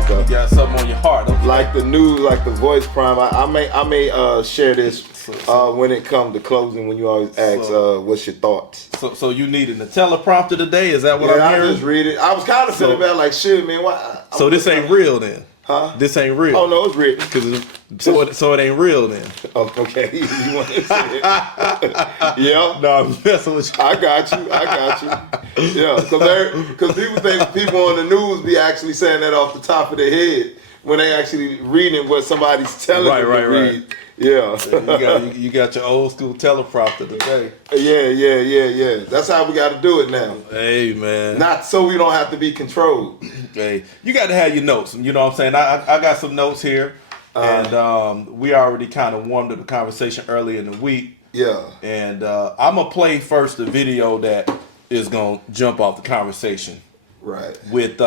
like a. You got something on your heart. Okay. Like the news, like the voice prime. I may share this when it comes to closing. When you always ask, what's your thoughts? So you needed a teleprompter today? Is that what I'm hearing? I just read it. I was kind of feeling bad, like shit, man. Why? So this ain't real then? Huh? This ain't real. Oh no, it's written. So it ain't real then. Oh, okay. You want to say it? Yeah. No, I'm messing with you. I got you. Yeah, because people think people on the news be actually saying that off the top of their head when they actually reading what somebody's telling them to read. Yeah. You got your old school teleprompter today. Yeah. That's how we got to do it now. Hey, man. Not so we don't have to be controlled. Hey, you got to have your notes. You know what I'm saying? I got some notes here. And we already kind of warmed up the conversation early in the week. Yeah. And I'm going to play first the video that is going to jump off the conversation. Right. With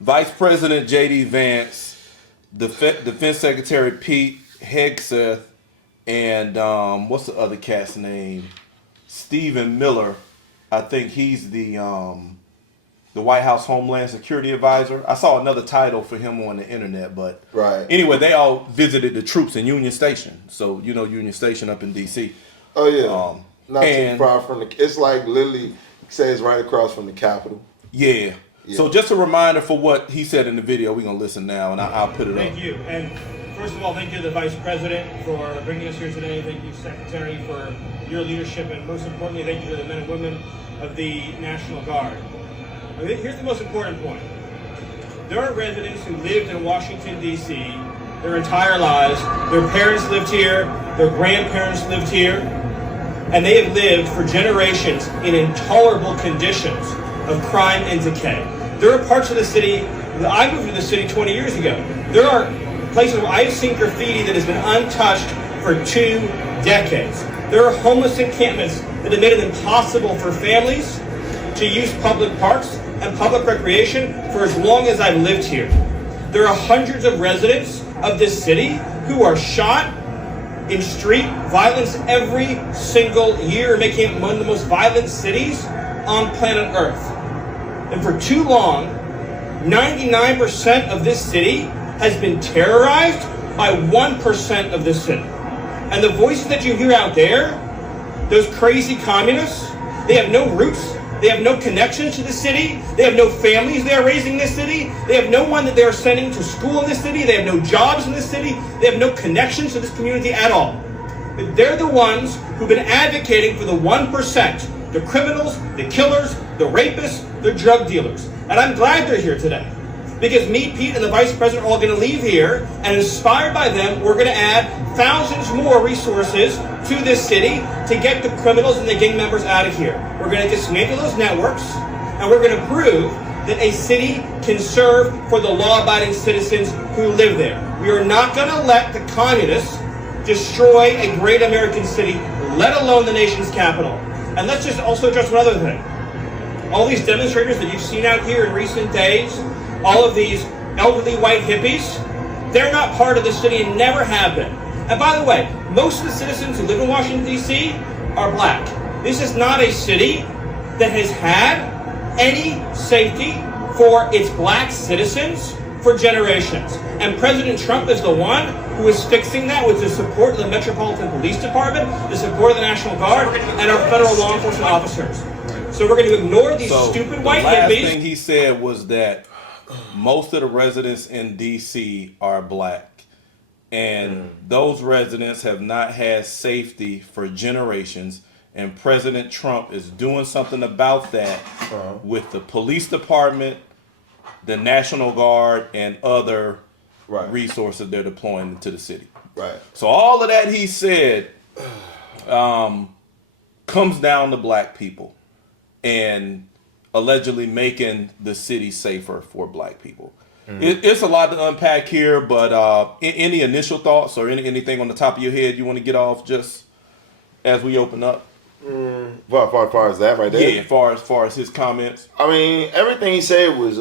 Vice President J.D. Vance, Defense Secretary Pete Hegseth, and what's the other cat's name? Stephen Miller. I think he's the White House Homeland Security Advisor. I saw another title for him on the internet, but anyway, they all visited the troops in Union Station. So you know Union Station up in D.C. Oh yeah, not too far from the. It's like literally says right across from the Capitol. Yeah. So just a reminder for what he said in the video. We're gonna listen now, and I'll put it up. Thank you. And first of all, thank you to the Vice President for bringing us here today. Thank you, Secretary, for your leadership, and most importantly, thank you to the men and women of the National Guard. Here's the most important point. There are residents who lived in Washington, D.C. their entire lives. Their parents lived here. Their grandparents lived here. And they have lived for generations in intolerable conditions of crime and decay. There are parts of the city, I moved to the city 20 years ago. There are places where I've seen graffiti that has been untouched for 2 decades. There are homeless encampments that have made it impossible for families to use public parks and public recreation for as long as I've lived here. There are hundreds of residents of this city who are shot in street violence every single year, making it one of the most violent cities on planet Earth. And for too long, 99% of this city has been terrorized by 1% of the city. And the voices that you hear out there, those crazy communists, they have no roots. They have no connections to the city. They have no families they are raising in this city. They have no one that they are sending to school in this city. They have no jobs in this city. They have no connections to this community at all. But they're the ones who've been advocating for the 1%, the criminals, the killers, the rapists, the drug dealers. And I'm glad they're here today. Because me, Pete, and the Vice President are all going to leave here, and inspired by them, we're going to add thousands more resources to this city to get the criminals and the gang members out of here. We're going to dismantle those networks, and we're going to prove that a city can serve for the law-abiding citizens who live there. We are not going to let the communists destroy a great American city, let alone the nation's capital. And let's just also address one other thing. All these demonstrators that you've seen out here in recent days, all of these elderly white hippies, they're not part of the city and never have been. And by the way, most of the citizens who live in Washington, D.C. are black. This is not a city that has had any safety for its black citizens for generations. And President Trump is the one who is fixing that with the support of the Metropolitan Police Department, the support of the National Guard, and our federal law enforcement officers. So we're going to ignore these stupid white hippies. The last thing he said was that most of the residents in D.C. are black. And those residents have not had safety for generations. And President Trump is doing something about that with the police department, the National Guard, and other resources they're deploying into the city. Right. So all of that he said comes down to black people and allegedly making the city safer for black people. It's a lot to unpack here, but any initial thoughts or anything on the top of your head you want to get off just as we open up? Far as that right there? Yeah, far as his comments. I mean, everything he said was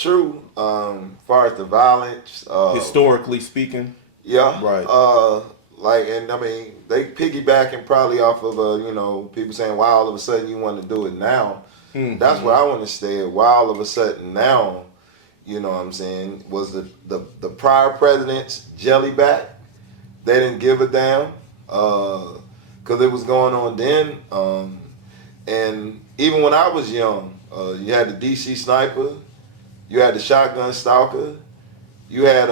true. Far as the violence, historically speaking. Yeah. Right. And I mean, they piggybacking probably off of people saying why all of a sudden you want to do it now. That's what I want to say. Why all of a sudden now you know what I'm saying, was the prior president's jelly back. They didn't give a damn because it was going on then. And even when I was young, you had the DC sniper, you had the shotgun stalker, you had,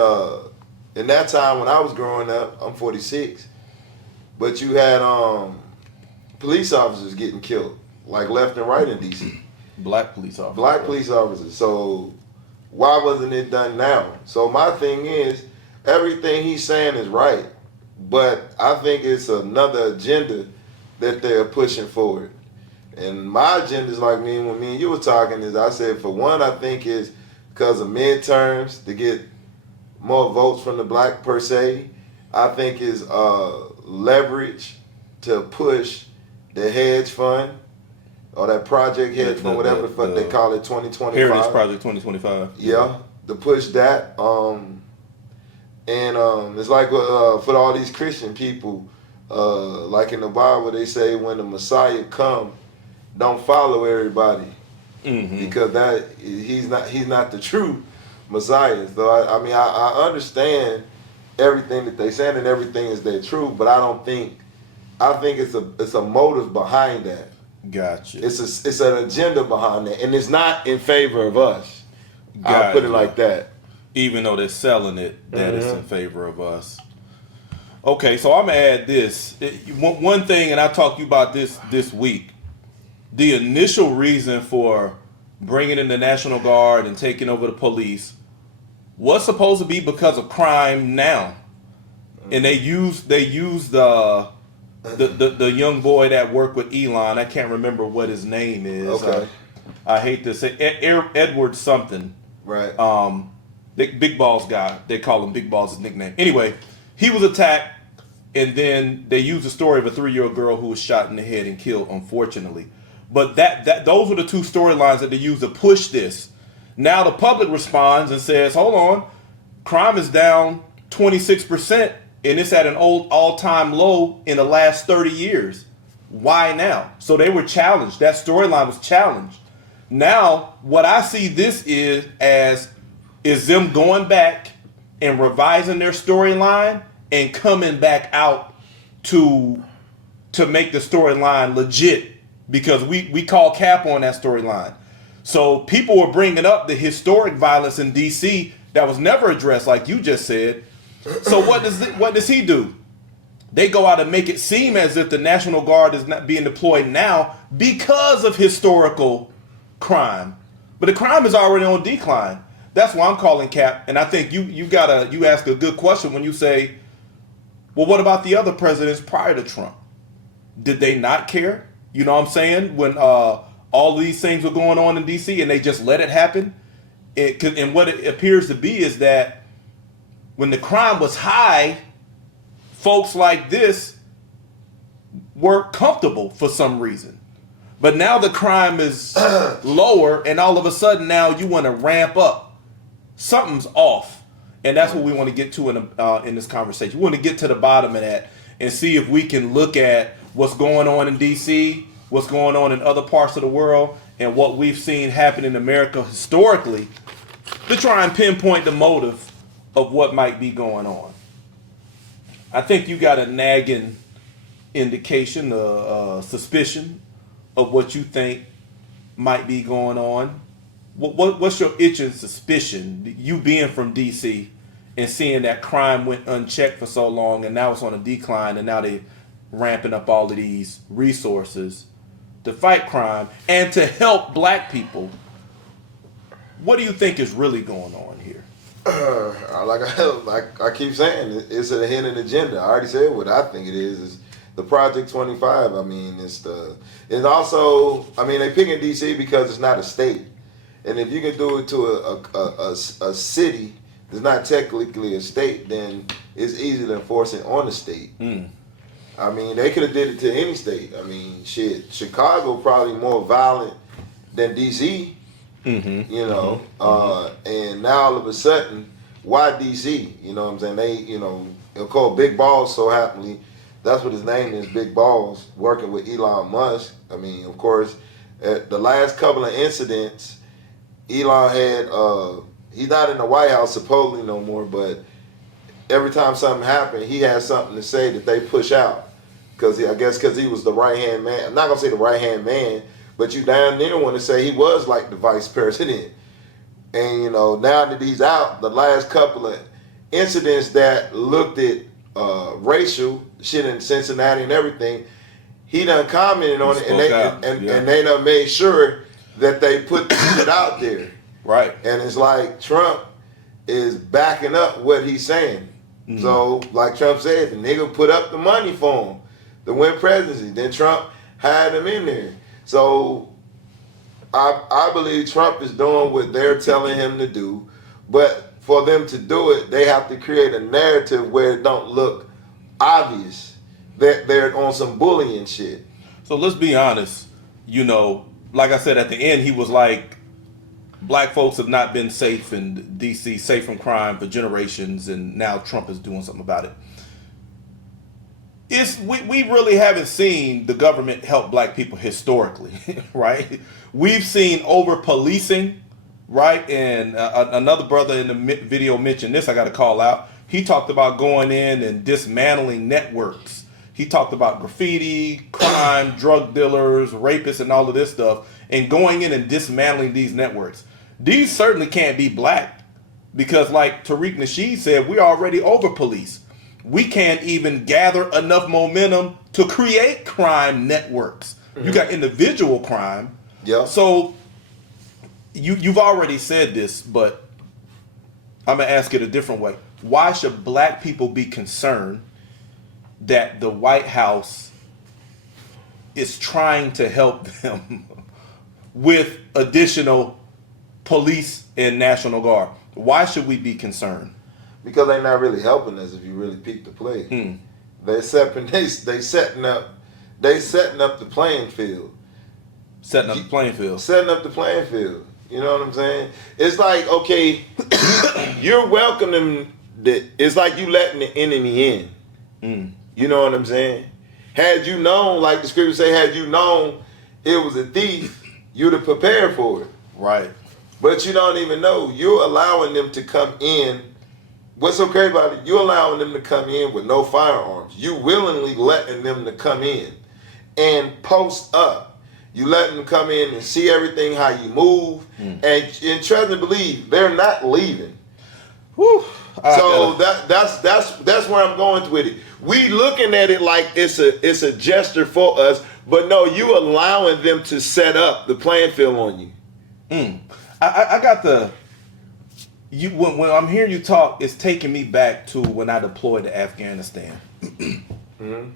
in that time when I was growing up, I'm 46, but you had police officers getting killed, like left and right in DC. Black police officers. Black police officers. So why wasn't it done now? So my thing is, everything he's saying is right, but I think it's another agenda that they're pushing forward. And my agenda is like when me and you were talking is, I said, for one, I think it's because of midterms to get more votes from the black per se. I think is leverage to push the hedge fund or that project hedge fund, whatever the fuck they call it, 2025. Heritage Project 2025. Yeah, to push that. And it's like for all these Christian people, like in the Bible, they say when the Messiah come, don't follow everybody, because that he's not the true Messiah. So I understand everything that they saying and everything is their truth, but I think it's a motive behind that. Gotcha. It's an agenda behind that, and it's not in favor of us. I'll put it like that. Even though they're selling it, that it's in favor of us. Okay, so I'm gonna add this. One thing, and I talked to you about this week. The initial reason for bringing in the National Guard and taking over the police was supposed to be because of crime now, and they used the young boy that worked with Elon. I can't remember what his name is. Okay. I hate to say Edward something. Right. Big Balls guy. They call him Big Balls, his nickname. Anyway, he was attacked, and then they used the story of a 3-year-old girl who was shot in the head and killed, unfortunately. But those were the two storylines that they used to push this. Now the public responds and says, hold on, crime is down 26%, and it's at an all-time low in the last 30 years. Why now? So they were challenged. That storyline was challenged. Now, what I see this is them going back and revising their storyline and coming back out to make the storyline legit, because we call cap on that storyline. So people were bringing up the historic violence in DC that was never addressed, like you just said. So what does he do? They go out and make it seem as if the National Guard is not being deployed now because of historical crime, but the crime is already on decline. That's why I'm calling cap. And I think you ask a good question when you say, well, what about the other presidents prior to Trump? Did they not care? You know what I'm saying? When all these things were going on in DC and they just let it happen. And what it appears to be is that when the crime was high, folks like this were comfortable for some reason. But now the crime is lower, and all of a sudden now you want to ramp up. Something's off, and that's what we want to get to in this conversation. We want to get to the bottom of that and see if we can look at what's going on in DC, what's going on in other parts of the world, and what we've seen happen in America historically, to try and pinpoint the motive of what might be going on. I think you got a nagging indication, suspicion of what you think might be going on. What's your itching suspicion? You being from DC and seeing that crime went unchecked for so long, and now it's on a decline, and now they're ramping up all of these resources to fight crime and to help black people. What do you think is really going on here? Like I keep saying, it's a hidden agenda. I already said what I think it is the Project 25. I mean, it's also, I mean, they pick in DC because it's not a state. And if you can do it to a city that's not technically a state, then it's easy to enforce it on the state. I mean, they could have did it to any state. I mean, shit, Chicago probably more violent than DC. You know, and now all of a sudden, why DC? You know what I'm saying? They, you know, they'll call Big Balls so happily. That's what his name is, Big Balls, working with Elon Musk. I mean, of course, at the last couple of incidents, Elon had he's not in the White House supposedly no more, but every time something happened, he has something to say that they push out. Because I guess because he was the right-hand man. I'm not going to say the right-hand man, but you down there want to say he was like the vice president. And, you know, now that he's out, the last couple of incidents that looked at racial shit in Cincinnati and everything, he done commented on it, and they done made sure that they put the shit out there. Right. And it's like Trump is backing up what he's saying. Mm-hmm. So, like Trump said, the nigga put up the money for him to win presidency. Then Trump had him in there. So, I believe Trump is doing what they're telling him to do. But for them to do it, they have to create a narrative where it don't look obvious that they're on some bullying shit. So let's be honest. You know, like I said, at the end, he was like, black folks have not been safe in D.C., safe from crime for generations, and now Trump is doing something about it. We really haven't seen the government help black people historically, right? We've seen over-policing, right? And another brother in the video mentioned this, I got to call out. He talked about going in and dismantling networks. He talked about graffiti, crime, drug dealers, rapists, and all of this stuff, and going in and dismantling these networks. These certainly can't be black because, like Tariq Nasheed said, we're already over-policed. We can't even gather enough momentum to create crime networks. Mm-hmm. You got individual crime. Yeah. So you've already said this, but I'm going to ask it a different way. Why should black people be concerned that the White House is trying to help them with additional police and National Guard? Why should we be concerned? Because they're not really helping us if you really peep the play. They setting up the playing field. Setting up the playing field. Setting up the playing field. You know what I'm saying? It's like, okay, you're welcoming it's like you letting the enemy in. You know what I'm saying? Had you known, like the scripture say, had you known it was a thief, you'd have prepared for it. Right. But you don't even know. You're allowing them to come in. What's so crazy about it? You're allowing them to come in with no firearms. You willingly letting them to come in and post up. You letting them come in and see everything, how you move, and trust and believe they're not leaving. Whew. So that's where I'm going with it. We looking at it like it's a gesture for us, but no, you allowing them to set up the playing field on you. I got when I'm hearing you talk, it's taking me back to when I deployed to Afghanistan. And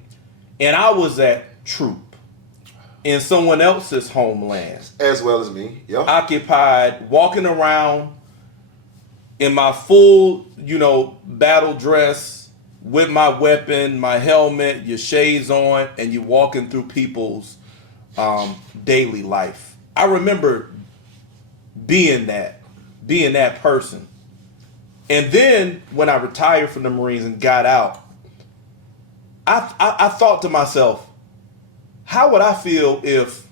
I was at troop in someone else's homeland. As well as me. Yep. Occupied, walking around in my full, battle dress with my weapon, my helmet, your shades on, and you walking through people's daily life. I remember being that person. And then when I retired from the Marines and got out, I thought to myself, how would I feel if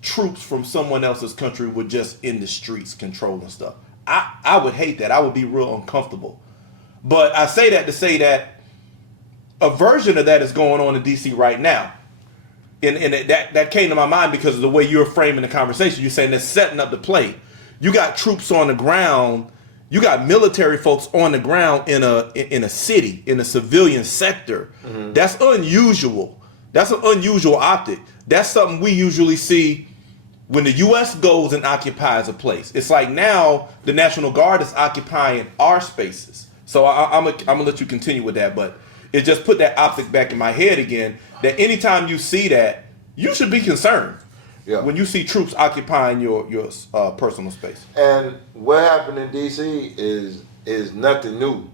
troops from someone else's country were just in the streets controlling stuff? I would hate that. I would be real uncomfortable. But I say that to say that a version of that is going on in DC right now. And that came to my mind because of the way you're framing the conversation. You're saying they're setting up the play. You got troops on the ground. You got military folks on the ground in a city, in a civilian sector. That's unusual. That's an unusual optic. That's something we usually see when the U.S. goes and occupies a place. It's like now the National Guard is occupying our spaces. So I'm gonna let you continue with that, but it just put that optic back in my head again, that anytime you see that, you should be concerned. Yeah. When you see troops occupying your personal space. And what happened in D.C. is nothing new.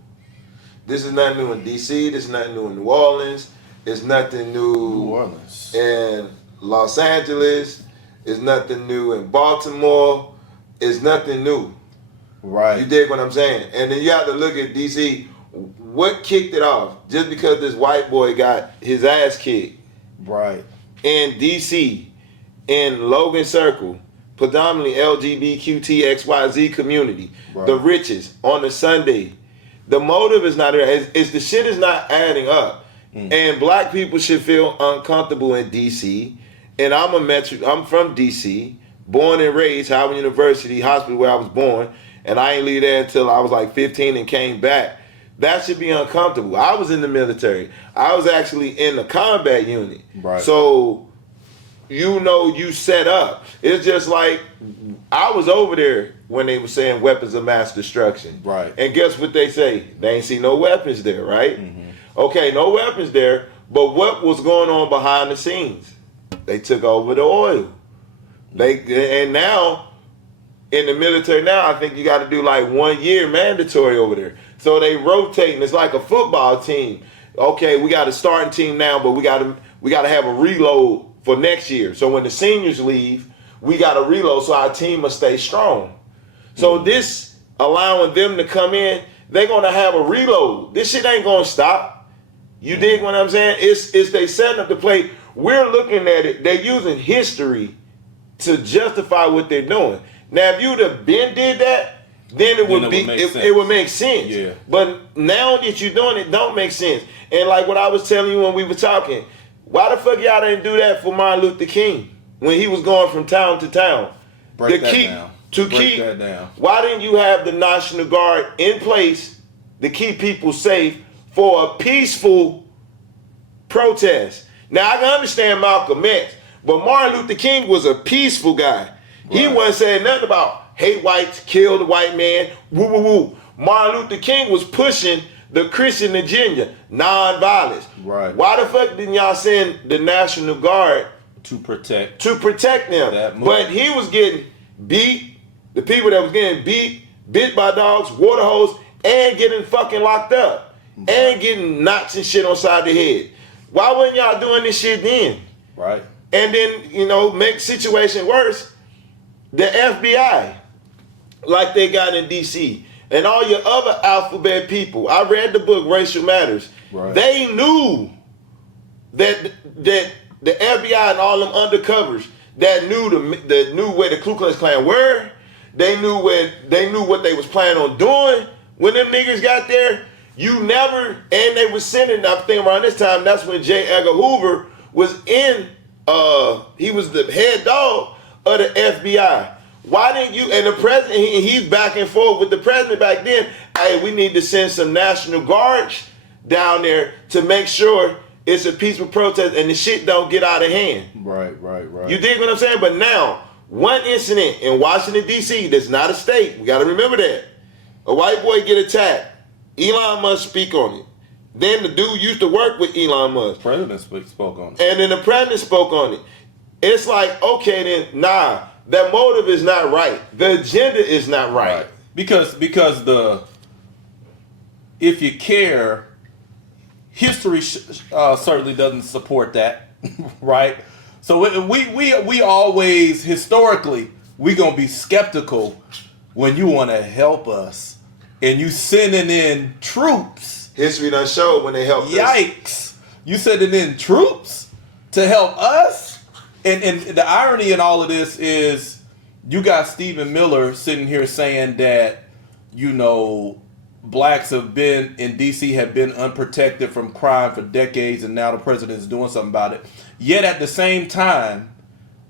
This is nothing new in D.C. This is nothing new in New Orleans. It's nothing new in Los Angeles. It's nothing new in Baltimore. It's nothing new. Right. You dig what I'm saying? And then you have to look at D.C. What kicked it off? Just because this white boy got his ass kicked. Right. In D.C., in Logan Circle, predominantly LGBTQTXYZ community, Right. the richest, on a Sunday. The motive is not there. It's the shit is not adding up. And black people should feel uncomfortable in DC. And I'm from DC, born and raised, Howard University Hospital where I was born, and I ain't leave there until I was like 15 and came back. That should be uncomfortable. I was in the military. I was actually in the combat unit. Right. So you set up. It's just like I was over there when they were saying weapons of mass destruction. Right. And guess what they say? They ain't see no weapons there, right? Okay, no weapons there, but what was going on behind the scenes? They took over the oil. And now in the military now, I think you got to do like 1 year mandatory over there. So they rotating. It's like a football team. Okay, we got a starting team now, but we got to have a reload for next year. So when the seniors leave, we got to reload so our team will stay strong. So this allowing them to come in, they're gonna have a reload. This shit ain't gonna stop. You dig what I'm saying? It's they setting up the play. We're looking at it. They're using history to justify what they're doing. Now, if you'd have been did that, then it would make sense. Yeah. But now that you're doing it, don't make sense. And like what I was telling you when we were talking, why the fuck y'all didn't do that for Martin Luther King when he was going from town to town? Break that down. Why didn't you have the National Guard in place to keep people safe for a peaceful protest? Now I can understand Malcolm X, but Martin Luther King was a peaceful guy. He wasn't saying nothing about hate whites, kill the white man, woo woo woo. Martin Luther King was pushing the Christian agenda, non-violence. Right. Why the fuck didn't y'all send the National Guard to protect them? that But he was getting beat. The people that was getting beat, bit by dogs, water hose, and getting fucking locked up, and getting knots and shit on side the head. Why wasn't y'all doing this shit then? Right. And then, make situation worse, the FBI, like they got in DC, and all your other alphabet people. I read the book Racial Matters. Right. They knew that the FBI and all them undercovers that knew where the Ku Klux Klan were. They knew what they was planning on doing when them niggas got there. And they was sending, I think around this time, that's when J. Edgar Hoover was he was the head dog of the FBI. Why didn't you, and the president, he's back and forth with the president back then, hey, we need to send some National Guards down there to make sure it's a peaceful protest and the shit don't get out of hand. Right. You dig what I'm saying? But now, one incident in Washington, D.C., that's not a state. We got to remember that. A white boy get attacked. Elon Musk speak on it. Then the dude used to work with Elon Musk. The president spoke on it. And then the president spoke on it. It's like, okay, then, nah, that motive is not right. The agenda is not right. Because if you care, history certainly doesn't support that, right? So we always, historically, we gonna be skeptical when you want to help us and you sending in troops. History done showed when they helped us. Yikes! You sending in troops to help us, and the irony in all of this is you got Stephen Miller sitting here saying that blacks have been in DC have been unprotected from crime for decades, and now the president is doing something about it. Yet at the same time,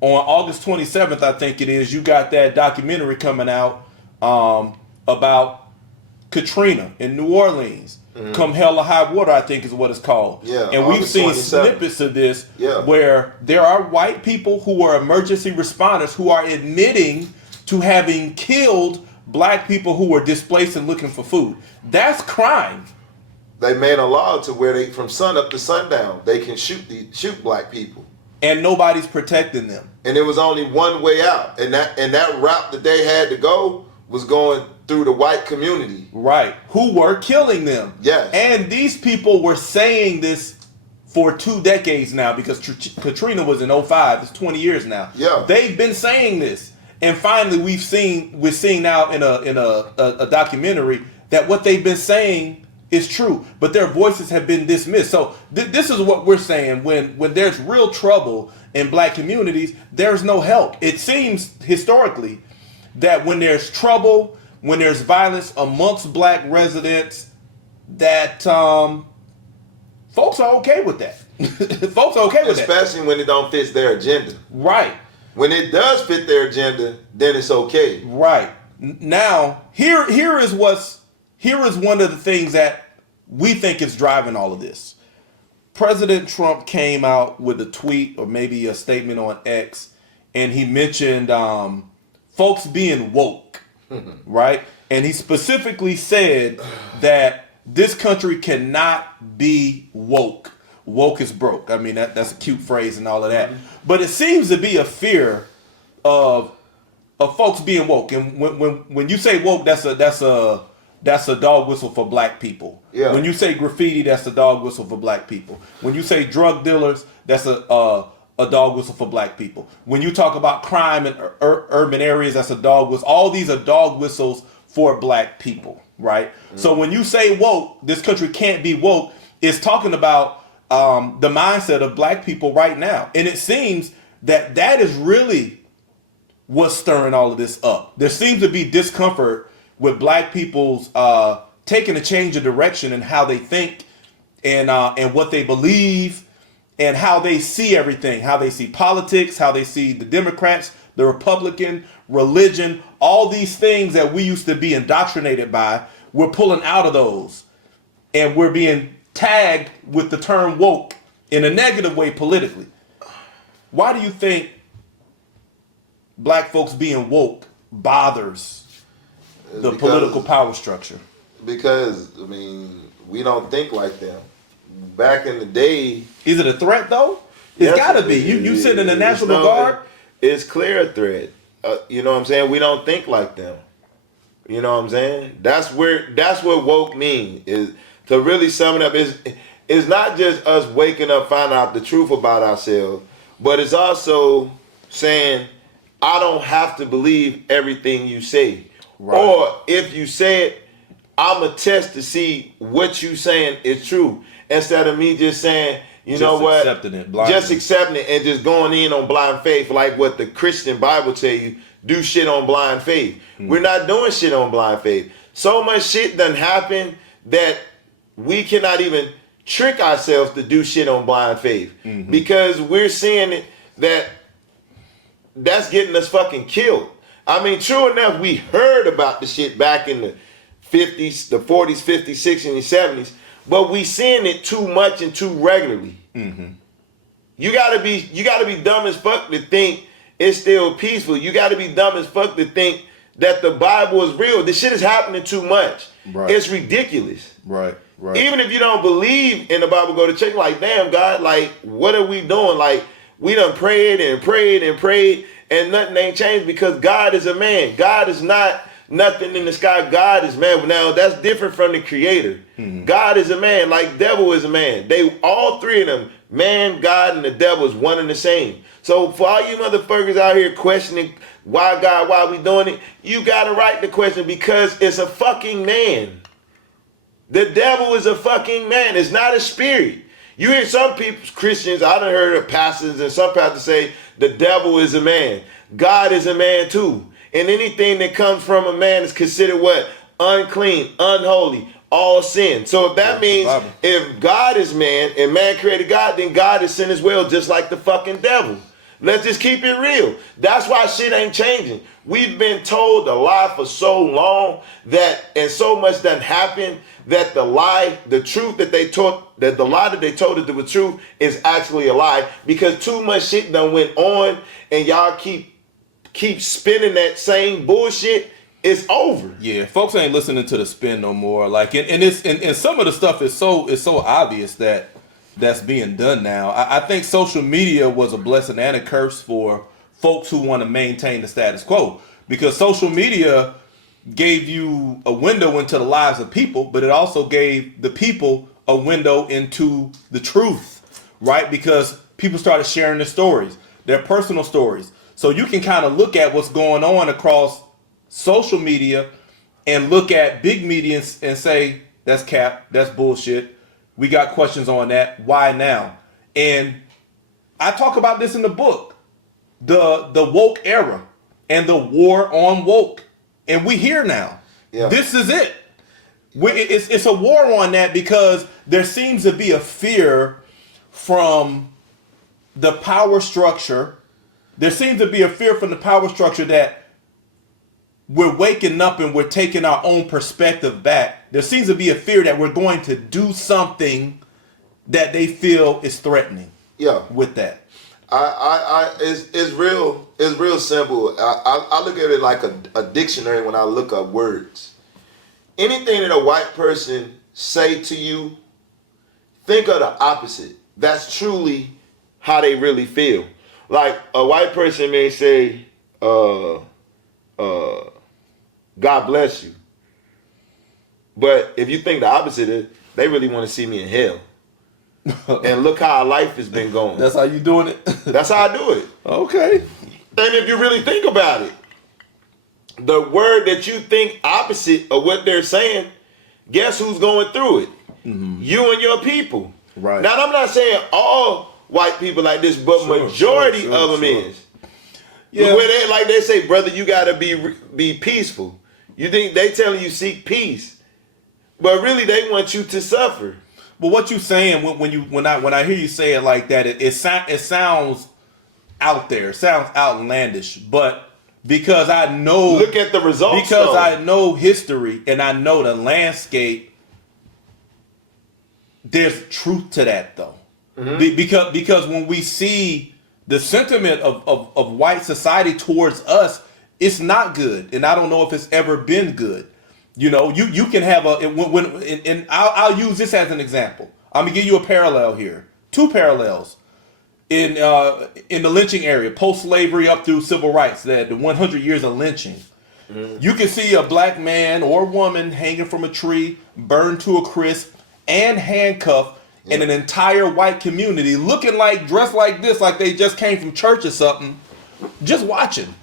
on August 27th, I think it is, you got that documentary coming out about Katrina in New Orleans. Come Hell or High Water, I think is what it's called. Yeah, and we've seen 27th. snippets of this where there are white people who are emergency responders who are admitting to having killed black people who were displaced and looking for food. That's crime. They made a law to where they, from sun up to sundown, they can shoot black people. And nobody's protecting them. And there was only one way out. And that route that they had to go was going through the white community. Right. Who were killing them. Yes. And these people were saying this for 2 decades now, because Katrina was in 2005. It's 20 years now. Yeah. They've been saying this. And finally we're seeing now in a documentary that what they've been saying is true, but their voices have been dismissed. So this is what we're saying. When there's real trouble in black communities, there's no help. It seems historically that when there's trouble, when there's violence amongst black residents, that folks are okay with that. Folks are okay with that. Especially when it don't fit their agenda. Right. When it does fit their agenda, then it's okay. Right. Now, here is one of the things that we think is driving all of this. President Trump came out with a tweet or maybe a statement on X, and he mentioned folks being woke, right? And he specifically said that this country cannot be woke. Woke is broke. I mean, that's a cute phrase and all of that. But it seems to be a fear of folks being woke. And when you say woke, that's a dog whistle for black people. Yeah. When you say graffiti, that's a dog whistle for black people. When you say drug dealers, that's a dog whistle for black people. When you talk about crime in urban areas, that's a dog whistle. All these are dog whistles for black people, right? So when you say woke, this country can't be woke, it's talking about the mindset of black people right now. And it seems that is really what's stirring all of this up. There seems to be discomfort with black people's taking a change of direction in how they think and what they believe and how they see everything, how they see politics, how they see the Democrats, the Republican, religion, all these things that we used to be indoctrinated by. We're pulling out of those, and we're being tagged with the term woke in a negative way politically. Why do you think black folks being woke bothers the political power structure? Because, I mean, we don't think like them. Back in the day... Is it a threat, though? It's got to be. You sit in the National Guard? It's clear a threat. You know what I'm saying? We don't think like them. You know what I'm saying? That's what woke mean. Is to really sum it up, is not just us waking up, finding out the truth about ourselves, but it's also saying, I don't have to believe everything you say. Right. Or if you say it, I'm a test to see what you saying is true. Instead of me just saying, you know what, just accepting it and just going in on blind faith, like what the Christian Bible tell you, do shit on blind faith. We're not doing shit on blind faith. So much shit done happen that we cannot even trick ourselves to do shit on blind faith because we're seeing it that's getting us fucking killed. I mean, true enough, we heard about the shit back in the 50s, the 40s, 50s, 60s, and 70s, but we seeing it too much and too regularly. You gotta be dumb as fuck to think it's still peaceful. You gotta be dumb as fuck to think that the Bible is real. This shit is happening too much. Right. It's ridiculous. Right. Even if you don't believe in the Bible, go to church, like, damn, God, like, what are we doing? Like, we done prayed and prayed and prayed, and nothing ain't changed because God is a man. God is not nothing in the sky. God is man. Now, that's different from the creator. God is a man, like devil is a man. They, all three of them, man, God, and the devil is one and the same. So for all you motherfuckers out here questioning why God, why we doing it, you got to write the question because it's a fucking man. The devil is a fucking man. It's not a spirit. You hear some people, Christians, I done heard of pastors and some pastors say the devil is a man. God is a man too. And anything that comes from a man is considered what? Unclean, unholy, all sin. So if that means if God is man and man created God, then God is sin as well, just like the fucking devil. Let's just keep it real. That's why shit ain't changing. We've been told a lie for so long that, and so much done happened that the lie, the truth that they taught, that the lie that they told us that was truth is actually a lie because too much shit done went on and y'all keep spinning that same bullshit. It's over. Yeah, folks ain't listening to the spin no more. Like, and some of the stuff is so obvious that's being done now. I think social media was a blessing and a curse for folks who want to maintain the status quo because social media gave you a window into the lives of people, but it also gave the people a window into the truth, right? Because people started sharing their stories, their personal stories. So you can kind of look at what's going on across social media and look at big media and say, That's cap. That's bullshit. We got questions on that. Why now? And I talk about this in the book, the woke era and the war on woke. And we here now. Yeah. This is it. It's a war on that because there seems to be a fear from the power structure. There seems to be a fear from the power structure that we're waking up and we're taking our own perspective back. There seems to be a fear that we're going to do something that they feel is threatening. Yeah. With that. It's real simple. I look at it like a dictionary when I look up words. Anything that a white person say to you, think of the opposite. That's truly how they really feel. Like a white person may say, God bless you. But if you think the opposite is, they really want to see me in hell. And look how our life has been going. That's how you doing it? That's how I do it. Okay. And if you really think about it, the word that you think opposite of what they're saying, guess who's going through it? Mm-hmm. You and your people. Right. Now, I'm not saying all white people like this, but majority of them is. Yeah. Where they, like they say, brother, you got to be peaceful. You think they telling you seek peace, but really they want you to suffer. But what you saying when I hear you say it like that, it sounds out there, it sounds outlandish, but because I know, look at the results. Because though. I know history and I know the landscape. There's truth to that, though, because when we see the sentiment of white society towards us, it's not good, and I don't know if it's ever been good. You know, you can have and I'll use this as an example. I'm gonna give you a parallel here, two parallels. In the lynching area, post-slavery up through civil rights, the 100 years of lynching. Mm-hmm. You can see a black man or woman hanging from a tree, burned to a crisp, and handcuffed, and an entire white community looking like, dressed like this, like they just came from church or something, just watching.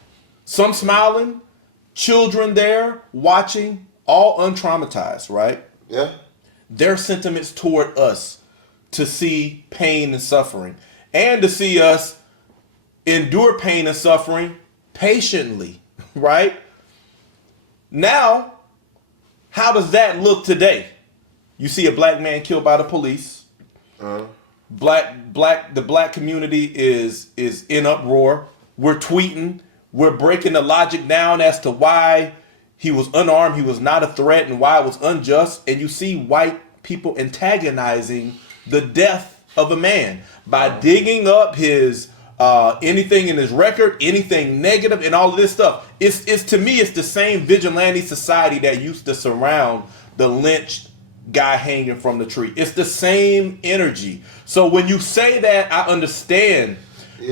Some smiling, children there watching, all untraumatized, right? Yeah. Their sentiments toward us to see pain and suffering. And to see us endure pain and suffering patiently, right? Now, how does that look today? You see a black man killed by the police. The black community is in uproar. We're tweeting. We're breaking the logic down as to why he was unarmed, he was not a threat, and why it was unjust. And you see white people antagonizing the death of a man by digging up his anything in his record, anything negative, and all of this stuff. It's to me, it's the same vigilante society that used to surround the lynched guy hanging from the tree. It's the same energy. So when you say that, I understand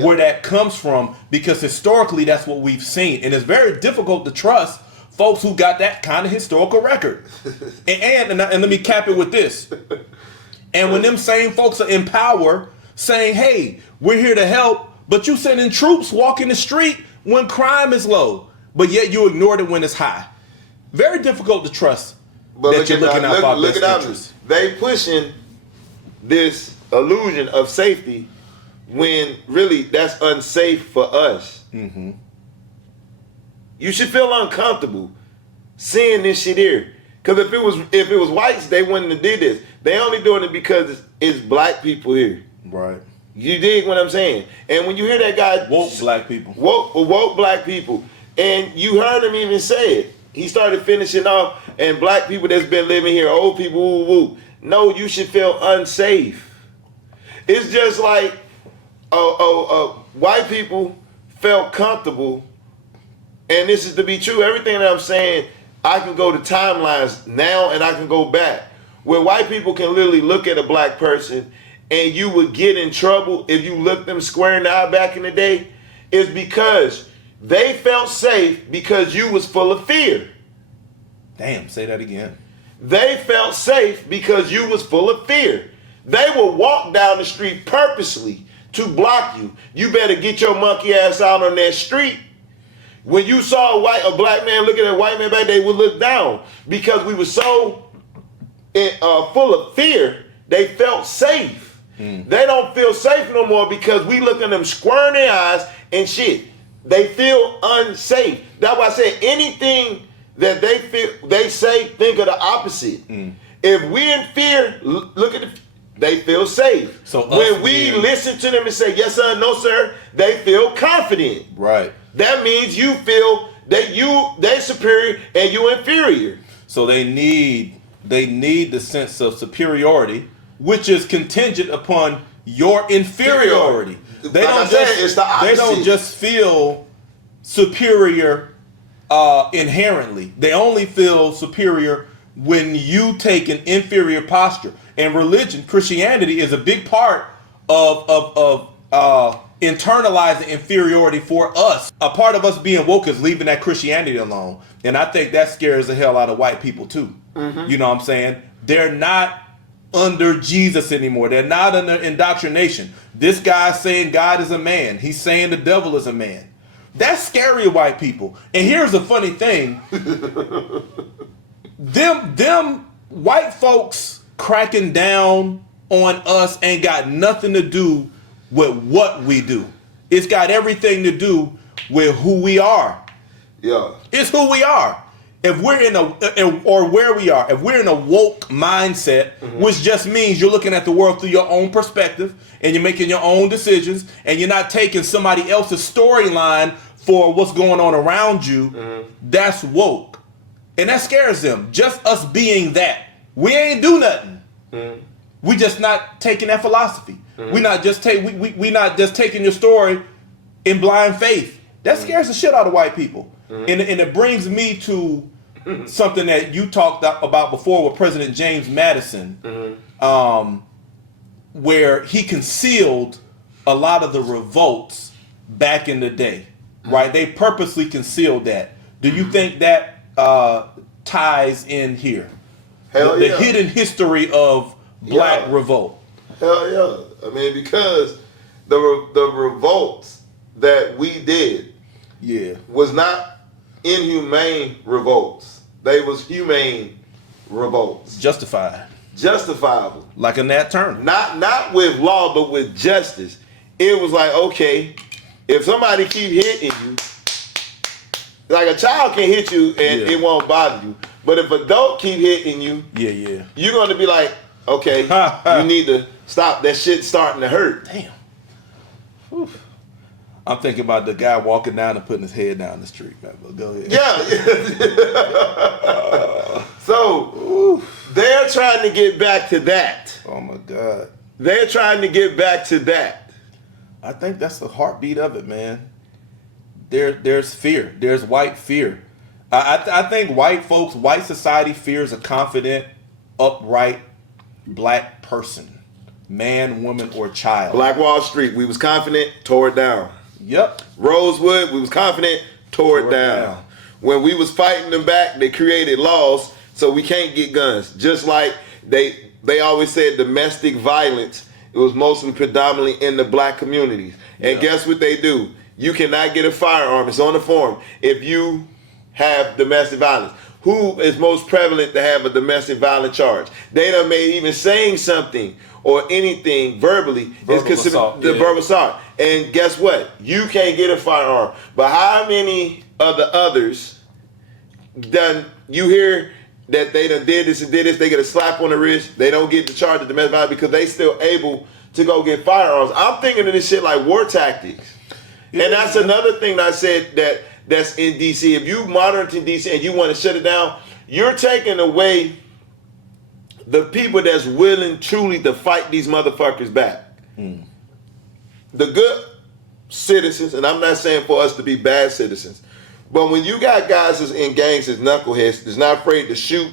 where that comes from, because historically that's what we've seen, and it's very difficult to trust folks who got that kind of historical record. and let me cap it with this. And when them same folks are in power saying, hey, we're here to help, but you sending troops walking the street when crime is low, but yet you ignored it when it's high. Very difficult to trust that you're looking out for our best interests. They pushing this illusion of safety when really that's unsafe for us. Mm-hmm. You should feel uncomfortable seeing this shit here. Because if it was whites, they wouldn't have did this. They only doing it because it's black people here. Right. You dig what I'm saying? And when you hear that guy... Woke black people. Woke black people. And you heard him even say it. He started finishing off, and black people that's been living here, old people, woo, woo. No, you should feel unsafe. It's just like white people felt comfortable, and this is to be true. Everything that I'm saying, I can go to timelines now and I can go back. Where white people can literally look at a black person and you would get in trouble if you looked them square in the eye back in the day, is because they felt safe because you was full of fear. Damn, say that again. They felt safe because you was full of fear. They would walk down the street purposely to block you. You better get your monkey ass out on that street. When you saw a black man looking at a white man back, they would look down because we were so full of fear, they felt safe. They don't feel safe no more because we look at them square in their eyes and shit. They feel unsafe. That's why I said anything that they feel, they say, think of the opposite. If we in fear, look at it, they feel safe. So when we listen to them and say, yes sir, no sir, they feel confident. Right. That means you feel that they superior and you inferior. So they need the sense of superiority, which is contingent upon your inferiority. They don't just feel superior inherently. They only feel superior when you take an inferior posture. And religion, Christianity, is a big part of internalizing inferiority for us. A part of us being woke is leaving that Christianity alone. And I think that scares the hell out of white people too. You know what I'm saying? They're not under Jesus anymore. They're not under indoctrination. This guy's saying God is a man. He's saying the devil is a man. That's scary to white people. And here's the funny thing. them white folks cracking down on us ain't got nothing to do with what we do. It's got everything to do with who we are. Yeah. It's who we are. If we're where we are, if we're in a woke mindset, which just means you're looking at the world through your own perspective and you're making your own decisions and you're not taking somebody else's storyline for what's going on around you, that's woke. And that scares them. Just us being that. We ain't do nothing. We just not taking that philosophy. We not just taking your story in blind faith. That scares the shit out of white people. And it brings me to something that you talked about before with President James Madison, where he concealed a lot of the revolts back in the day, right? They purposely concealed that. Do you think that ties in here? Hell The yeah. hidden history of black revolt. Hell yeah. I mean, because the revolts that we did was not inhumane revolts. They was humane revolts. Justifiable. Like a Nat Turner. Not with law, but with justice. It was like, okay, if somebody keep hitting you, like a child can hit you and it won't bother you. But if an adult keep hitting you, you're going to be like, okay, you need to stop. That shit starting to hurt. Damn. Whew. I'm thinking about the guy walking down and putting his head down the street. But go ahead. So they're trying to get back to that. Oh my God. They're trying to get back to that. I think that's the heartbeat of it, man. There's fear. There's white fear. I think white society fears a confident, upright, black person. Man, woman, or child. Black Wall Street, we was confident, tore it down. Yep. Rosewood, we was confident, tore it down. When we was fighting them back, they created laws so we can't get guns. Just like they always said domestic violence, it was mostly predominantly in the black communities. And guess what they do? You cannot get a firearm. It's on the form. If you have domestic violence. Who is most prevalent to have a domestic violence charge? They done made even saying something or anything verbally is considered verbal assault. And guess what? You can't get a firearm. But how many of the others done, you hear that they done did this and did this, they get a slap on the wrist, they don't get the charge of domestic violence because they still able to go get firearms. I'm thinking of this shit like war tactics. And that's another thing that I said that's in DC. If you monitor in DC and you want to shut it down, you're taking away the people that's willing truly to fight these motherfuckers back. The good citizens, and I'm not saying for us to be bad citizens, but when you got guys that's in gangs as knuckleheads, that's not afraid to shoot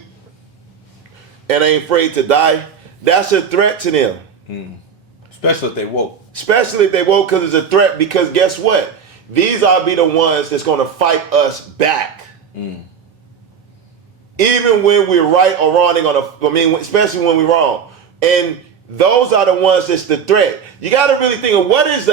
and ain't afraid to die, that's a threat to them. Especially if they woke. Especially if they woke, because it's a threat, because guess what? These are be the ones that's going to fight us back. Even when we're right or wrong, they're going to, especially when we're wrong. And those are the ones that's the threat. You got to really think of what is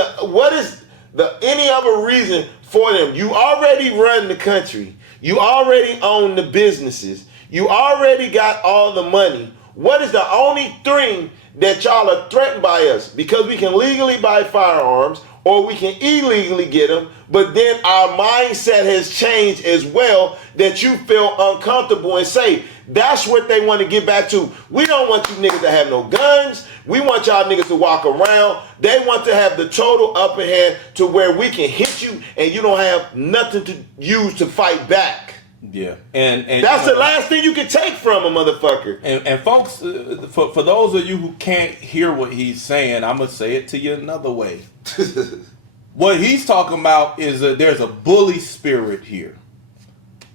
the any other reason for them. You already run the country. You already own the businesses. You already got all the money. What is the only thing that y'all are threatened by us? Because we can legally buy firearms or we can illegally get them, but then our mindset has changed as well that you feel uncomfortable and say, that's what they want to get back to. We don't want you niggas to have no guns. We want y'all niggas to walk around. They want to have the total upper hand to where we can hit you and you don't have nothing to use to fight back. Yeah, and that's the last thing you can take from a motherfucker. And folks, for those of you who can't hear what he's saying, I'm gonna say it to you another way. What he's talking about is there's a bully spirit here,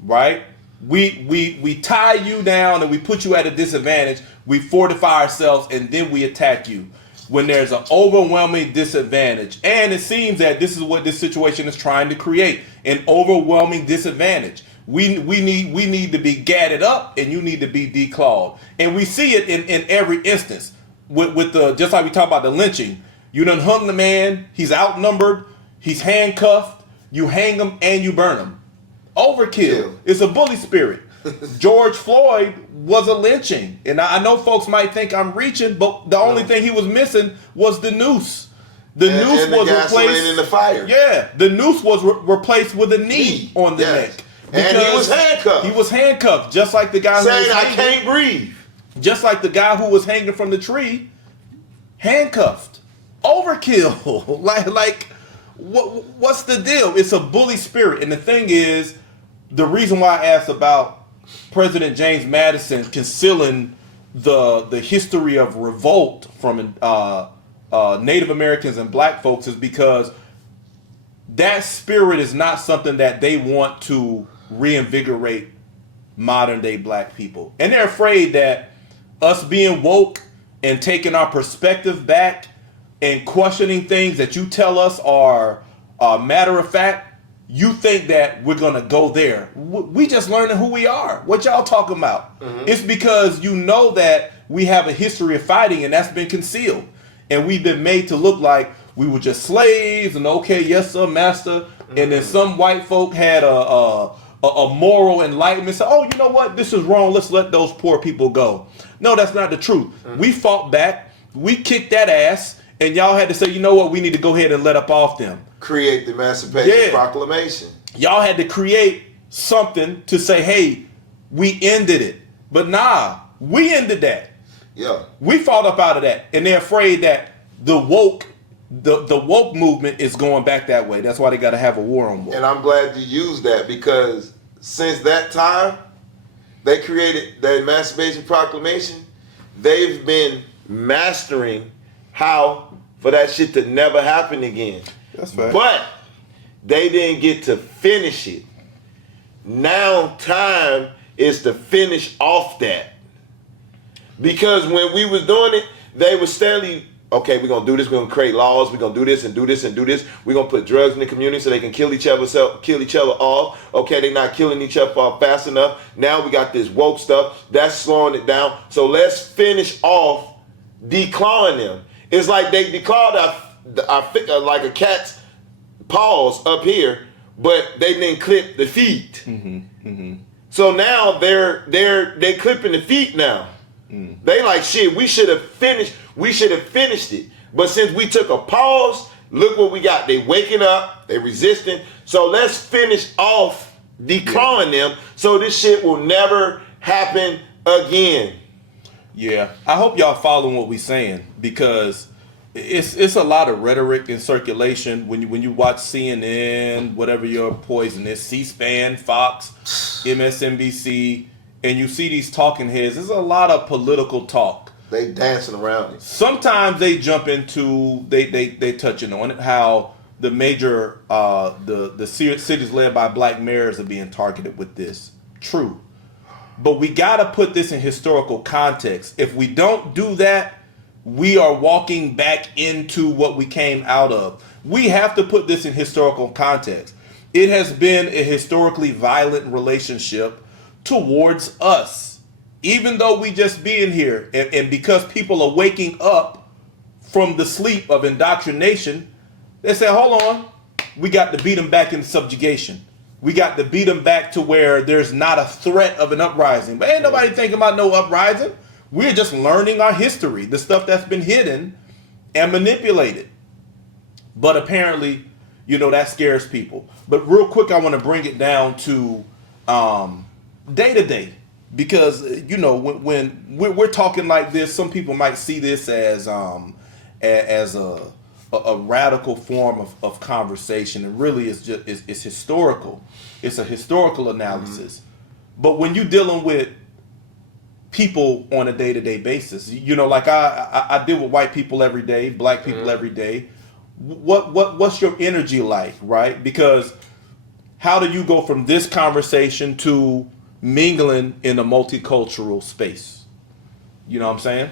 right? We tie you down and we put you at a disadvantage. We fortify ourselves and then we attack you when there's an overwhelming disadvantage. And it seems that this is what this situation is trying to create, an overwhelming disadvantage. We need to be gadded up and you need to be declawed. And we see it in every instance with the, just like we talk about the lynching. You done hung the man, he's outnumbered, he's handcuffed, you hang him and you burn him. Overkill. Yeah. It's a bully spirit. George Floyd was a lynching. And I know folks might think I'm reaching, but the only thing he was missing was the noose. The noose was replaced in the fire. Yeah, the noose was replaced with a knee on the neck. And he was handcuffed. He was handcuffed, just like the guy saying, who was hanging. I can't breathe. Just like the guy who was hanging from the tree, handcuffed. Overkill. like what's the deal? It's a bully spirit. And the thing is, the reason why I asked about President James Madison concealing the history of revolt from Native Americans and black folks is because that spirit is not something that they want to reinvigorate modern day black people. And they're afraid that us being woke and taking our perspective back and questioning things that you tell us are matter of fact, you think that we're going to go there. We just learning who we are. What y'all talking about? Mm-hmm. It's because you know that we have a history of fighting and that's been concealed. And we've been made to look like we were just slaves and okay, yes sir, master. Mm-hmm. And then some white folk had a moral enlightenment. So, oh, you know what? This is wrong. Let's let those poor people go. No, that's not the truth. Mm-hmm. We fought back. We kicked that ass. And y'all had to say, you know what? We need to go ahead and let up off them. Create the Emancipation Proclamation. Y'all had to create something to say, hey, we ended it. But nah, we ended that. Yeah. We fought up out of that. And they're afraid that the woke movement is going back that way. That's why they got to have a war on woke. And I'm glad you used that because since that time, they created the Emancipation Proclamation. They've been mastering how for that shit to never happen again. That's right. But they didn't get to finish it. Now time is to finish off that. Because when we was doing it, they were steadily, okay, we're going to do this, we're going to create laws, we're going to do this and do this and do this. We're going to put drugs in the community so they can kill each other off. Okay, they're not killing each other off fast enough. Now we got this woke stuff. That's slowing it down. So let's finish off declawing them. It's like they declawed our like a cat's paws up here, but they didn't clip the feet. Mm-hmm, mm-hmm. So now they clipping the feet now. Mm. They like shit. We should have finished it. But since we took a pause, look what we got. They waking up. They resisting. So let's finish off declawing them. So this shit will never happen again. Yeah, I hope y'all following what we saying because it's a lot of rhetoric in circulation when you watch CNN, whatever your poison is, C-SPAN, Fox, MSNBC, and you see these talking heads. There's a lot of political talk. They dancing around it. Sometimes they jump into they touching on it how the major the cities led by black mayors are being targeted with this. True. But we got to put this in historical context. If we don't do that, we are walking back into what we came out of. We have to put this in historical context. It has been a historically violent relationship towards us. Even though we just being here, and because people are waking up from the sleep of indoctrination, they say, hold on, we got to beat them back into subjugation. We got to beat them back to where there's not a threat of an uprising. But ain't nobody thinking about no uprising. We're just learning our history, the stuff that's been hidden and manipulated. But apparently, that scares people. But real quick, I want to bring it down to day to day, because when we're talking like this, some people might see this as a radical form of conversation, and really it's historical. It's a historical analysis. But when you're dealing with people on a day-to-day basis, like I deal with white people every day, black people every day. What's your energy like, right? Because how do you go from this conversation to mingling in a multicultural space? You know what I'm saying?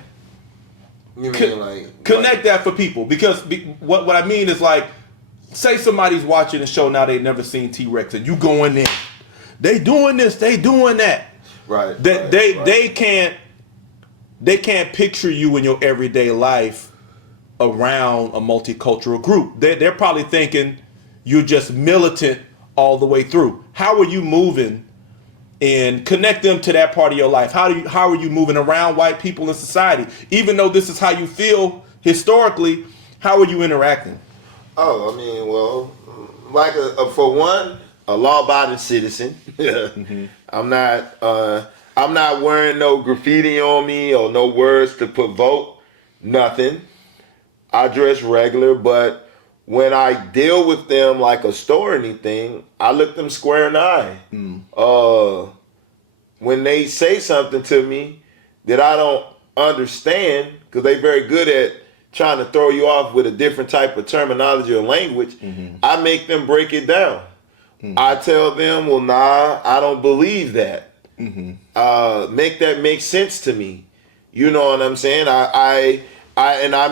You mean like connect that for people, because what I mean is, like, say somebody's watching a show now, they've never seen T-Rex, and you go in there, they doing this, they doing that. Right. They can't picture you in your everyday life around a multicultural group. They're probably thinking you're just militant all the way through. How are you moving? And connect them to that part of your life. How are you moving around white people in society? Even though this is how you feel historically, how are you interacting? Oh, I mean, well, like for one, a law-abiding citizen. I'm not wearing no graffiti on me or no words to provoke nothing. I dress regular, but when I deal with them like a store or anything, I look them square in the eye. When they say something to me that I don't understand, because they're very good at trying to throw you off with a different type of terminology or language, I make them break it down. I tell them, well, nah, I don't believe that. Make that make sense to me. You know what I'm saying? I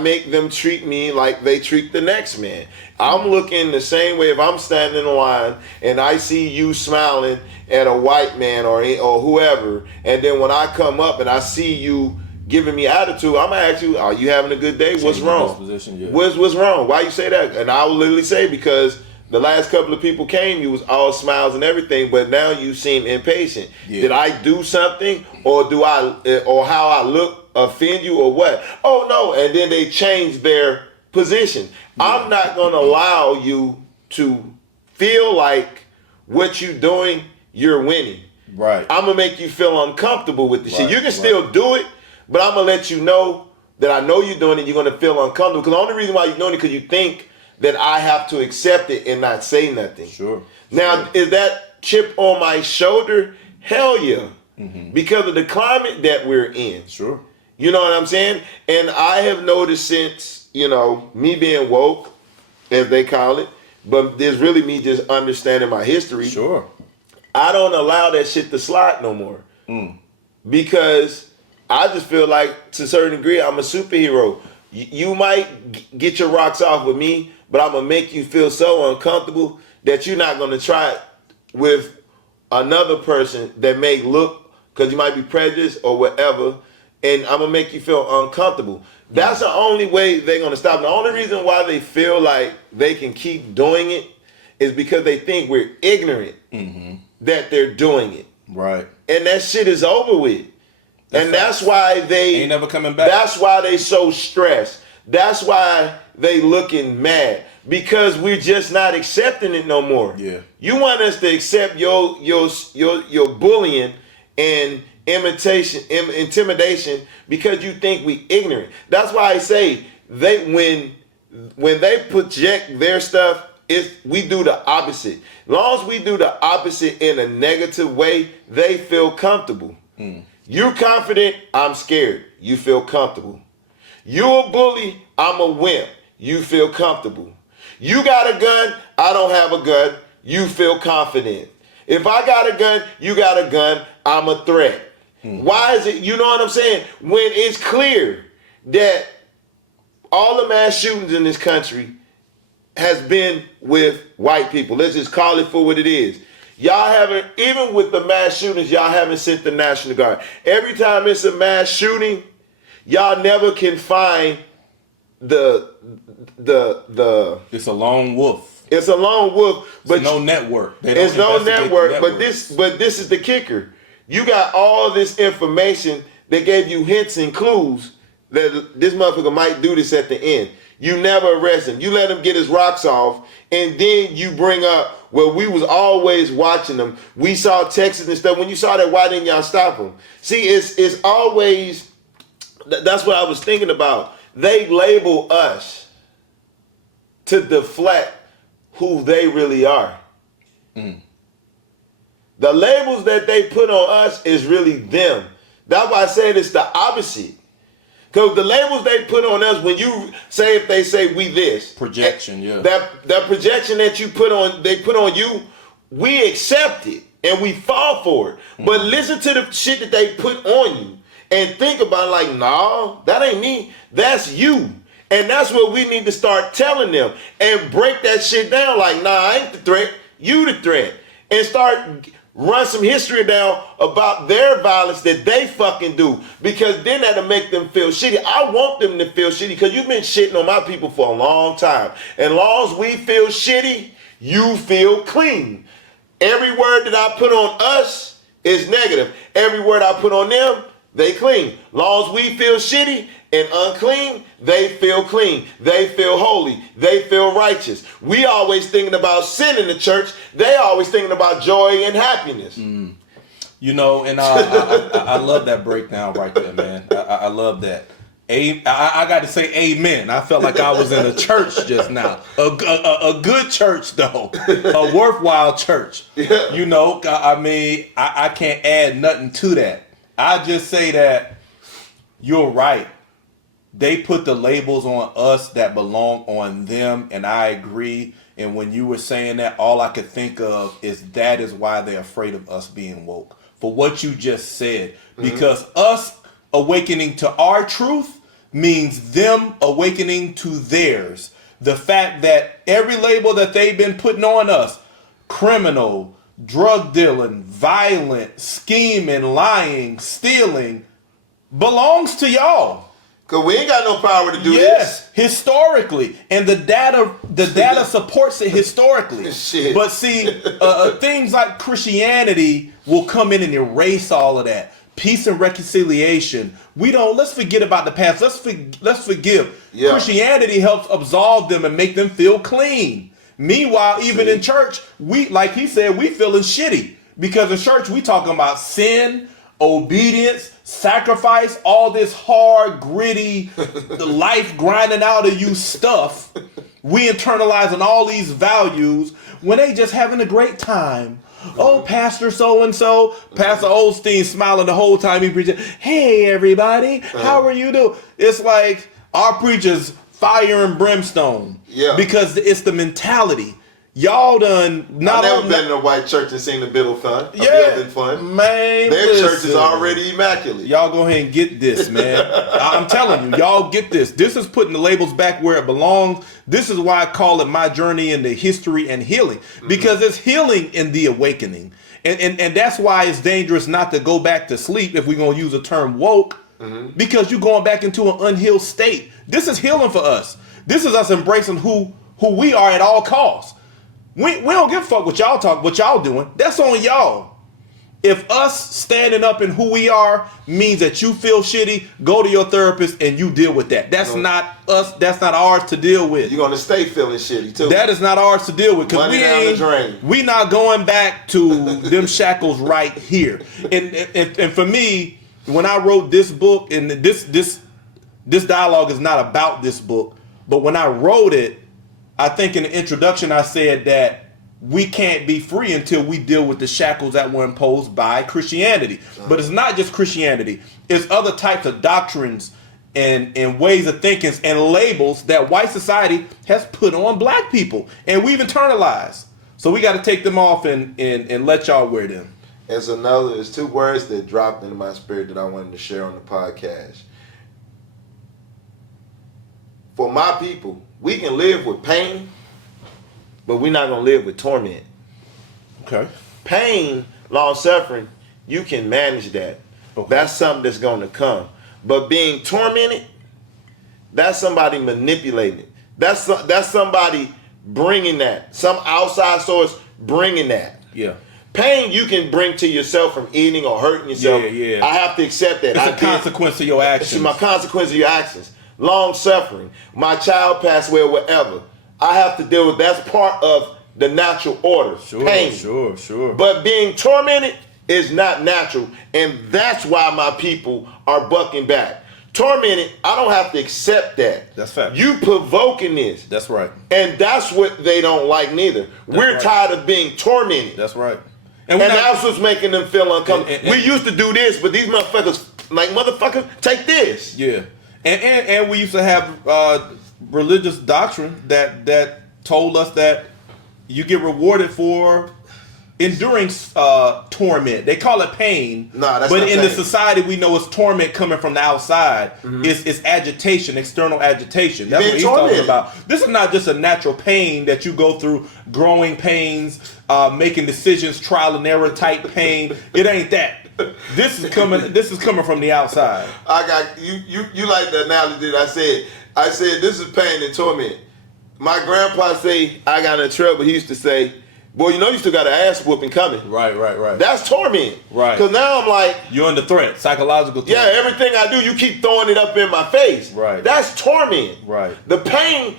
make them treat me like they treat the next man. I'm looking the same way. If I'm standing in line and I see you smiling at a white man or whoever, and then when I come up and I see you giving me attitude, I'm gonna ask you, are you having a good day? What's wrong? What's wrong? Why you say that? And I will literally say, because the last couple of people came, you was all smiles and everything, but now you seem impatient. Yeah. Did I do something, or how I look offend you, or what? Oh no, and then they change their position. Yeah. I'm not gonna allow you to feel like what you're doing, you're winning. Right. I'm gonna make you feel uncomfortable with the shit. You can still do it, but I'm gonna let you know that I know you're doing it, you're gonna feel uncomfortable. Because the only reason why you're doing it, because you think that I have to accept it and not say nothing. Sure. Now, is that chip on my shoulder? Hell yeah. Because of the climate that we're in. Sure. You know what I'm saying? And I have noticed since, me being woke, as they call it, but there's really me just understanding my history. Sure. I don't allow that shit to slide no more. Because I just feel like, to a certain degree, I'm a superhero. You might get your rocks off with me, but I'm going to make you feel so uncomfortable that you're not going to try it with another person that may look, because you might be prejudiced or whatever, and I'm going to make you feel uncomfortable. That's the only way they're going to stop. The only reason why they feel like they can keep doing it is because they think we're ignorant that they're doing it. Right. And that shit is over with. That's why they ain't never coming back. That's why they so stressed. That's why they looking mad, because we're just not accepting it no more. Yeah. You want us to accept your bullying and intimidation because you think we ignorant. That's why I say when they project their stuff, we do the opposite. As long as we do the opposite in a negative way, they feel comfortable. You're confident, I'm scared. You feel comfortable. You're a bully, I'm a wimp. You feel comfortable. You got a gun, I don't have a gun. You feel confident. If I got a gun, you got a gun, I'm a threat. Why is it, you know what I'm saying? When it's clear that all the mass shootings in this country has been with white people. Let's just call it for what it is. Y'all haven't, even with the mass shootings, y'all haven't sent the National Guard. Every time it's a mass shooting, y'all never can find the It's a lone wolf. It's a lone wolf, but it's no network. It's no network, but this is the kicker. You got all this information They gave you hints and clues that this motherfucker might do this at the end. You never arrest him. You let him get his rocks off, and then you bring up, well, we was always watching them. We saw Texas and stuff. When you saw that, why didn't y'all stop him? See, it's always, that's what I was thinking about. They label us to deflect who they really are. Mm. The labels that they put on us is really them. That's why I said it's the opposite. Because the labels they put on us, when you say, if they say we this. Projection, yeah. That projection that they put on you, we accept it and we fall for it. Mm-hmm. But listen to the shit that they put on you and think about it like, nah, that ain't me. That's you. And that's what we need to start telling them and break that shit down like, nah, I ain't the threat. You the threat. And start run some history down about their violence that they fucking do, because then that'll make them feel shitty. I want them to feel shitty because you've been shitting on my people for a long time. And long as we feel shitty, you feel clean. Every word that I put on us is negative. Every word I put on them, they clean. Long as we feel shitty and unclean, they feel clean. They feel holy. They feel righteous. We always thinking about sin in the church. They always thinking about joy and happiness. Mm. You know, and I love that breakdown right there, man. I love that. I got to say amen. I felt like I was in a church just now. A good church, though. A worthwhile church. Yeah. You know, I mean, I can't add nothing to that. I just say that you're right. They put the labels on us that belong on them, and I agree. And when you were saying that, all I could think of is that is why they're afraid of us being woke. For what you just said. Mm-hmm. Because us awakening to our truth means them awakening to theirs. The fact that every label that they've been putting on us, criminal, drug dealing, violent, scheming, lying, stealing, belongs to y'all. Because we ain't got no power to do this. Yes, historically. And the data supports it historically. Shit. But see, things like Christianity will come in and erase all of that. Peace and reconciliation. Let's forget about the past. Let's forgive. Yeah. Christianity helps absolve them and make them feel clean. Meanwhile, even in church, we, like he said, we feeling shitty. Because in church, we talking about sin, obedience, sacrifice, all this hard, gritty, life grinding out of you stuff. We internalizing all these values when they just having a great time. Oh, Pastor so-and-so, Pastor Osteen smiling the whole time he preaching. Hey, everybody, how are you doing? It's like our preachers fire and brimstone. Yeah. Because it's the mentality. Y'all done not. I've never been in a white church and seen the building fun. Yeah, fun. Man, their church is already immaculate. Y'all go ahead and get this, man. I'm telling you, y'all get this. This is putting the labels back where it belongs. This is why I call it my journey into history and healing, because it's healing in the awakening, and that's why it's dangerous not to go back to sleep if we're gonna use the term woke, because you're going back into an unhealed state. This is healing for us. This is us embracing who we are at all costs. We don't give a fuck what y'all doing. That's on y'all. If us standing up in who we are means that you feel shitty, go to your therapist and you deal with that. That's not us. That's not ours to deal with. You're gonna stay feeling shitty too. That is not ours to deal with, because we not going back to them shackles right here. And for me, when I wrote this book, and this dialogue is not about this book, but when I wrote it, I think in the introduction I said that we can't be free until we deal with the shackles that were imposed by Christianity. But it's not just Christianity. It's other types of doctrines and ways of thinking and labels that white society has put on black people. And we've internalized. So we got to take them off and let y'all wear them. There's two words that dropped into my spirit that I wanted to share on the podcast. For my people, we can live with pain, but we're not going to live with torment. Okay. Pain, long suffering, you can manage that. Okay. That's something that's going to come. But being tormented, that's somebody manipulating it. That's somebody bringing that. Some outside source bringing that. Yeah. Pain you can bring to yourself from eating or hurting yourself. Yeah. I have to accept that. It's a consequence of your actions. It's my consequence of your actions. Long suffering. My child passed away or whatever. I have to deal with that's part of the natural order. Pain. Sure. But being tormented is not natural. And that's why my people are bucking back. Tormented, I don't have to accept that. That's fact. You provoking this. That's right. And that's what they don't like neither. We're right. tired of being tormented. That's right. And that's what's making them feel uncomfortable. And we used to do this, but these motherfuckers, like, motherfucker, take this. Yeah. And we used to have religious doctrine that told us that you get rewarded for enduring torment. They call it pain. Nah, that's but not in pain. the society we know it's torment coming from the outside. It's agitation, external agitation. That's what he's talking about. This is not just a natural pain that you go through, growing pains, making decisions, trial and error type pain. It ain't that. This is coming from the outside. I got you like the analogy that I said. I said this is pain and torment. My grandpa say I got in trouble. He used to say, "Boy, you know you still got an ass whooping coming." Right. That's torment. Right. Because now I'm like, you're under threat, psychological threat. yeah, everything I do, you keep throwing it up in my face. Right. That's torment. Right. The pain,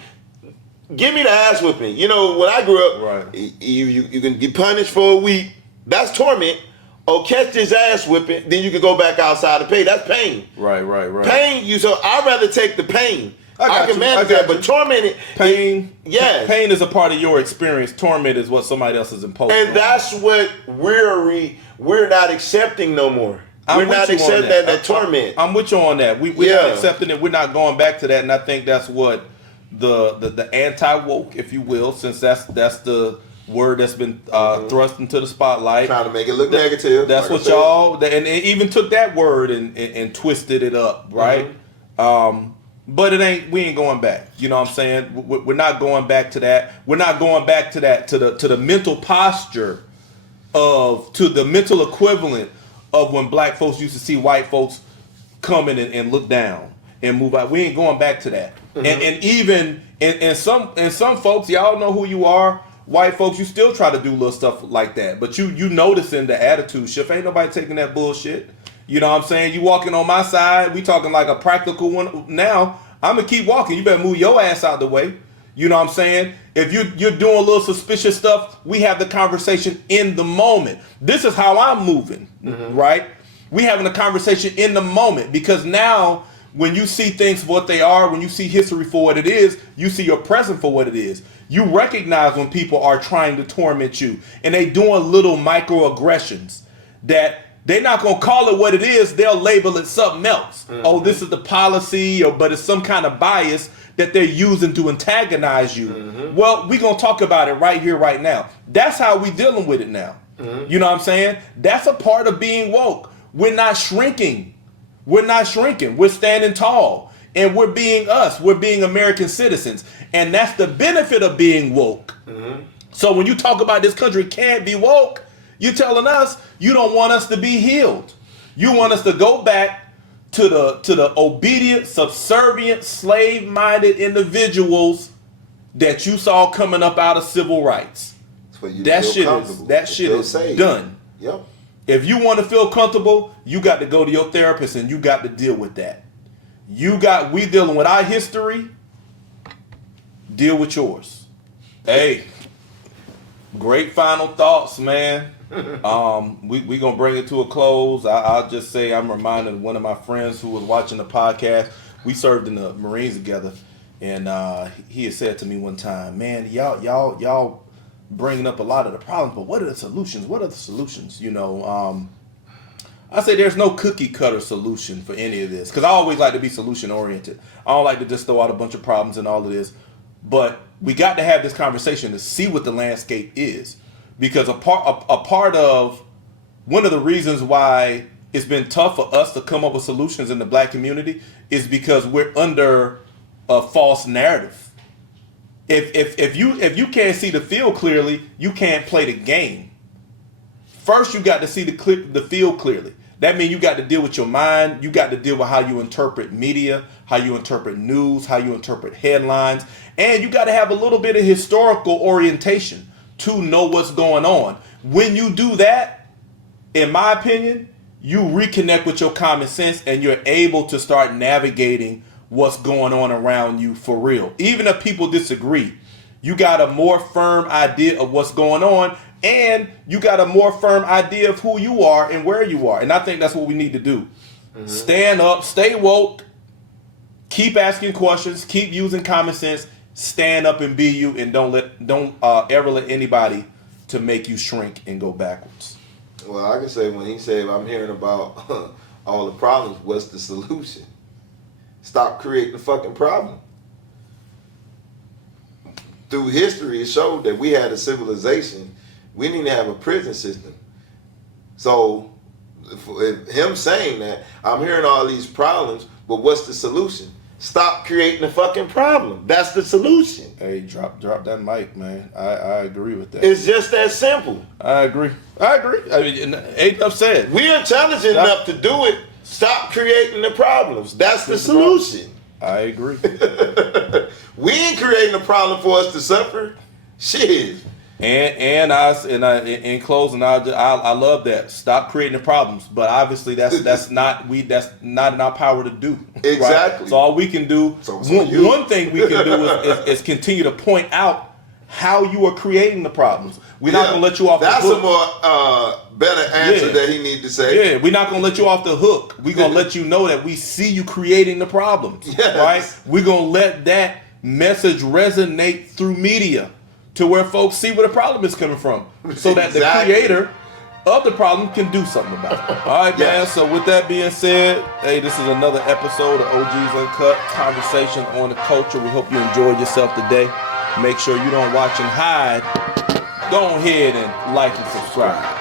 give me the ass whooping. You know, when I grew up, right. you can get punished for a week. That's torment. Or catch this ass whipping, then you can go back outside and pay. That's pain. Right. Pain, so I'd rather take the pain. I can manage got that, but tormented. Pain, yes. Pain is a part of your experience. Torment is what somebody else has imposed. And that's what we're not accepting no more. We're not accepting that torment. I'm with you on that. We're not accepting it. We're not going back to that. And I think that's what the anti-woke, if you will, since that's the word that's been thrust into the spotlight. Trying to make it look negative. That's like what y'all, and it even took that word and twisted it up, right? But we ain't going back. You know what I'm saying? We're not going back to that. We're not going back to that, to the mental posture to the mental equivalent of when black folks used to see white folks come in and look down and move out. We ain't going back to that. And even in some folks, y'all know who you are. White folks, you still try to do little stuff like that. But you noticing the attitude shift. Ain't nobody taking that bullshit. You know what I'm saying? You walking on my side. We talking like a practical one. Now, I'm going to keep walking. You better move your ass out the way. You know what I'm saying? If you're doing a little suspicious stuff, we have the conversation in the moment. This is how I'm moving, right? We having a conversation in the moment because now when you see things for what they are, when you see history for what it is, you see your present for what it is. You recognize when people are trying to torment you and they doing little microaggressions that they're not going to call it what it is. They'll label it something else. Oh, this is the policy, but it's some kind of bias that they're using to antagonize you. Well, we're going to talk about it right here, right now. That's how we dealing with it now. You know what I'm saying? That's a part of being woke. We're not shrinking. We're standing tall. And we're being us. We're being American citizens. And that's the benefit of being woke. So when you talk about this country can't be woke, you're telling us you don't want us to be healed. You want us to go back to the obedient, subservient, slave-minded individuals that you saw coming up out of civil rights. That shit is done. Yep. If you want to feel comfortable, you got to go to your therapist and you got to deal with that. We dealing with our history. Deal with yours. Hey, great final thoughts, man. We gonna bring it to a close. I'll just say I'm reminded of one of my friends who was watching the podcast. We served in the Marines together, and he had said to me one time, "Man, y'all bringing up a lot of the problems, but what are the solutions? You know." I say there's no cookie cutter solution for any of this because I always like to be solution oriented. I don't like to just throw out a bunch of problems and all of this, but we got to have this conversation to see what the landscape is. Because a part of one of the reasons why it's been tough for us to come up with solutions in the black community is because we're under a false narrative. If you can't see the field clearly, you can't play the game. First, you got to see the field clearly. That means you got to deal with your mind. You got to deal with how you interpret media, how you interpret news, how you interpret headlines, and you got to have a little bit of historical orientation to know what's going on. when you do that, in my opinion, you reconnect with your common sense and you're able to start navigating what's going on around you for real. Even if people disagree, you got a more firm idea of what's going on, and you got a more firm idea of who you are and where you are. And I think that's what we need to do. Stand up, stay woke, keep asking questions, keep using common sense, stand up and be you, and don't ever let anybody to make you shrink and go backwards. Well, I can say when he said, I'm hearing about all the problems, what's the solution? Stop creating the fucking problem. Through history, it showed that we had a civilization. We need to have a prison system. So, if him saying that, I'm hearing all these problems, but what's the solution? Stop creating the fucking problem. That's the solution. Hey, drop that mic, man. I agree with that. It's just that simple. I agree. I mean, ain't enough said. We're intelligent enough to do it. Stop creating the problems. That's the solution. I agree. We ain't creating a problem for us to suffer. Shit. And in closing, I love that. Stop creating the problems, but obviously that's not in our power to do. Exactly. Right? So all we can do, one thing we can do is continue to point out how you are creating the problems. We're not gonna let you off the hook. That's a more better answer that he need to say. Yeah, we're not gonna let you off the hook. We're gonna let you know that we see you creating the problems. Yes. Right? We're gonna let that message resonate through media to where folks see where the problem is coming from, so that the creator of the problem can do something about it. All right, man. So with that being said, hey, this is another episode of OG's Uncut, conversation on the culture. We hope you enjoyed yourself today. Make sure you don't watch and hide. Go ahead and like and subscribe.